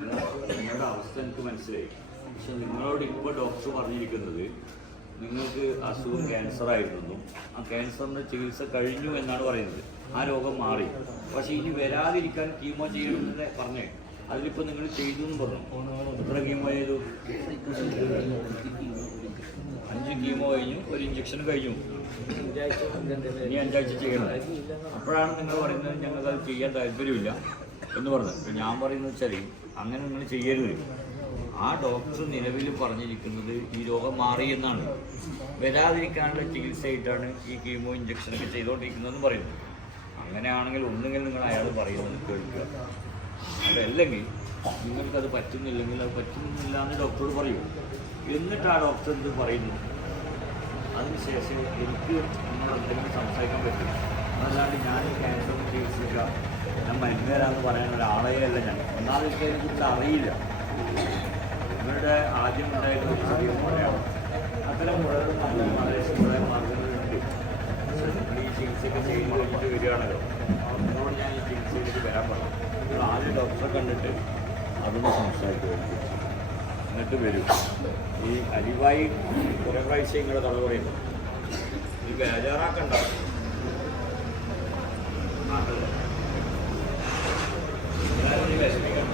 നിങ്ങളുടെ അവസ്ഥ എനിക്ക് മനസ്സിലായി. പക്ഷെ നിങ്ങളോട് ഇപ്പോൾ ഡോക്ടർ പറഞ്ഞിരിക്കുന്നത് നിങ്ങൾക്ക് അസുഖം ക്യാൻസർ ആയിരുന്നെന്നും ആ ക്യാൻസറിൻ്റെ ചികിത്സ കഴിഞ്ഞു എന്നാണ് പറയുന്നത്. ആ രോഗം മാറി. പക്ഷേ ഇനി വരാതിരിക്കാൻ കീമോ ചെയ്യണമെന്ന് പറഞ്ഞേ. അതിലിപ്പോൾ നിങ്ങൾ ചെയ്തു എന്ന് പറഞ്ഞു. എത്ര കീമോ ചെയ്തു? 5 കീമോ കഴിഞ്ഞു, 1 ഇഞ്ചക്ഷൻ കഴിഞ്ഞു. ഇനി 5 ആഴ്ച ചെയ്യണം. അപ്പോഴാണ് നിങ്ങൾ പറയുന്നത് ഞങ്ങൾക്കത് ചെയ്യാൻ താല്പര്യമില്ല എന്ന് പറഞ്ഞത്. ഇപ്പം ഞാൻ പറയുന്നത് വെച്ചാൽ അങ്ങനെ നിങ്ങൾ ചെയ്യരുത്. ആ ഡോക്ടർ നിലവിൽ പറഞ്ഞിരിക്കുന്നത് ഈ രോഗം മാറി എന്നാണ്. വരാതിരിക്കാനുള്ള ചികിത്സയായിട്ടാണ് ഈ കീമോ ഇഞ്ചക്ഷനൊക്കെ ചെയ്തുകൊണ്ടിരിക്കുന്നതെന്ന് പറയുന്നത്. അങ്ങനെയാണെങ്കിൽ ഒന്നുകിൽ നിങ്ങൾ അയാൾ പറയുന്നത് കേൾക്കുക, അതല്ലെങ്കിൽ നിങ്ങൾക്കത് പറ്റുന്നില്ലെങ്കിൽ അത് പറ്റുന്നില്ല എന്ന് ഡോക്ടറോട് പറയൂ. എന്നിട്ട് ആ ഡോക്ടർ എന്ത് പറയുന്നു അതിനുശേഷം എനിക്ക് നിങ്ങൾ എന്തെങ്കിലും സംസാരിക്കാൻ പറ്റും. അതല്ലാണ്ട് ഞാൻ ക്യാൻസറിന് ചികിത്സിക്കുക, ഞാൻ മരുന്ന് തരാമെന്ന് പറയാൻ ഒരാളേ അല്ല ഞാൻ. ഒന്നാമത് എനിക്കിത് അറിയില്ല. ഇവരുടെ ആദ്യം ഉണ്ടായിരുന്ന ഒരു ചെറിയ മുഴയാണ്. അത്തരം മുഴകൾ നമ്മൾ വളരെ മാർഗങ്ങളുണ്ട്. നിങ്ങൾ ഈ ചികിത്സയൊക്കെ ചെയ്യുമ്പോഴേക്ക് വരികയാണല്ലോ, നിങ്ങളോട് ഞാൻ ഈ ചികിത്സയിലേക്ക് വരാൻ പറഞ്ഞു. നിങ്ങൾ ആദ്യം ഡോക്ടറെ കണ്ടിട്ട് അതൊന്ന് സംസാരിക്കുമായിരിക്കും, എന്നിട്ട് വരും. ഈ അലിവായി കുറേ പ്രാവശ്യം നിങ്ങളുടെ കഥ പറയുന്നു. ഈ ബേജാറാക്കണ്ട. വിഷമിക്കണ്ട.